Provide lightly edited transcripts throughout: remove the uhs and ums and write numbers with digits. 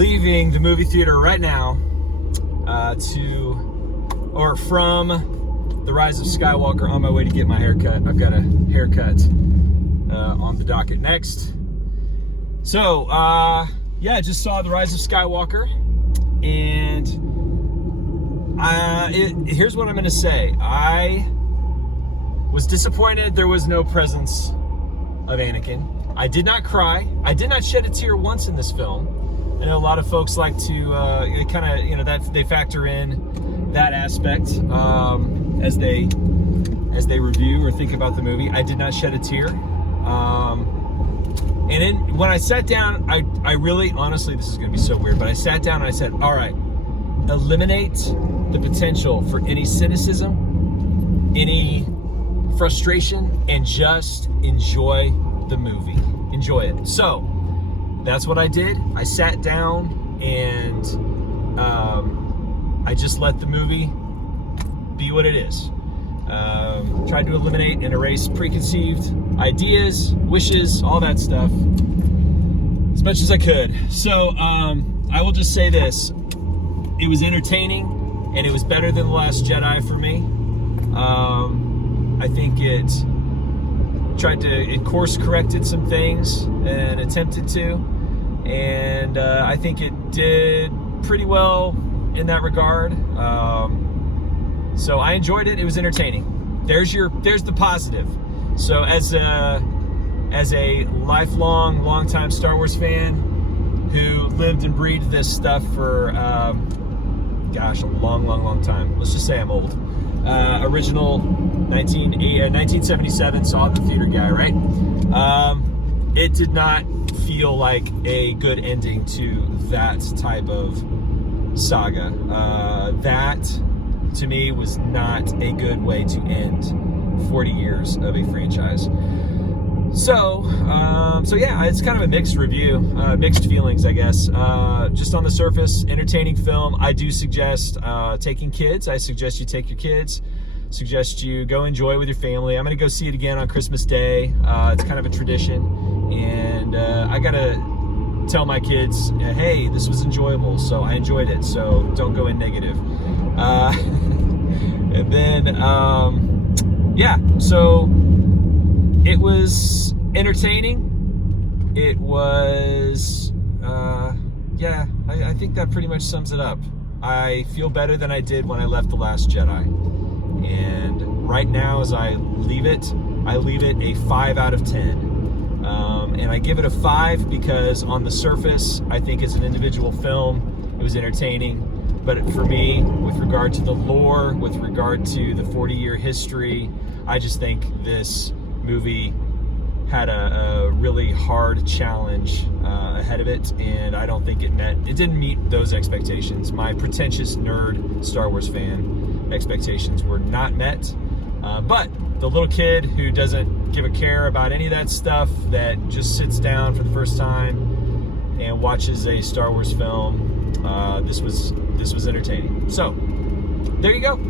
leaving the movie theater right now from The Rise of Skywalker on my way to get my haircut. I've got a haircut on the docket next. So, yeah, I just saw The Rise of Skywalker, and here's what I'm going to say. I was disappointed there was no presence of Anakin. I did not cry. I did not shed a tear once in this film. I know a lot of folks like to kind of, that they factor in that aspect as they review or think about the movie. I did not shed a tear. And then when I sat down, I really, honestly, this is going to be so weird, but I sat down and I said, all right, eliminate the potential for any cynicism, any frustration, and just enjoy the movie. Enjoy it. So that's what I did. I sat down and I just let the movie be what it is. Tried to eliminate and erase preconceived ideas, wishes, all that stuff as much as I could. So I will just say this. It was entertaining, and it was better than The Last Jedi for me. I think it course corrected some things and attempted to, and I think it did pretty well in that regard. So I enjoyed it. It was entertaining. There's the positive. So as a long-time Star Wars fan who lived and breathed this stuff for a long time. Let's just say I'm old. Original 1977, saw it in the theater guy, right? It did not feel like a good ending to that type of saga. That, to me, was not a good way to end 40 years of a franchise. So yeah, it's kind of a mixed review, mixed feelings, I guess. Just on the surface, entertaining film. I do suggest taking kids. I suggest you take your kids. Suggest you go enjoy it with your family. I'm going to go see it again on Christmas Day. It's kind of a tradition. And I got to tell my kids, hey, this was enjoyable. So I enjoyed it. So don't go in negative. And then, yeah, so it was entertaining. It was, yeah, I think that pretty much sums it up. I feel better than I did when I left The Last Jedi. And right now, as I leave it a 5 out of 10. And I give it a 5 because on the surface, I think as an individual film, it was entertaining. But for me, with regard to the lore, with regard to the 40-year history, I just think this movie had a really hard challenge ahead of it, and I don't think it didn't meet those expectations. My pretentious nerd Star Wars fan expectations were not met. But the little kid who doesn't give a care about any of that stuff, that just sits down for the first time and watches a Star Wars film, this was entertaining. So there you go.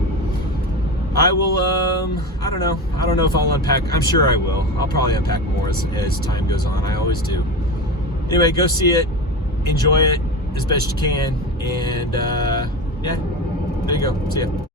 I will, I don't know if I'll unpack. I'm sure I will. I'll probably unpack more as time goes on. I always do. Anyway, go see it. Enjoy it as best you can. And, yeah, there you go. See ya.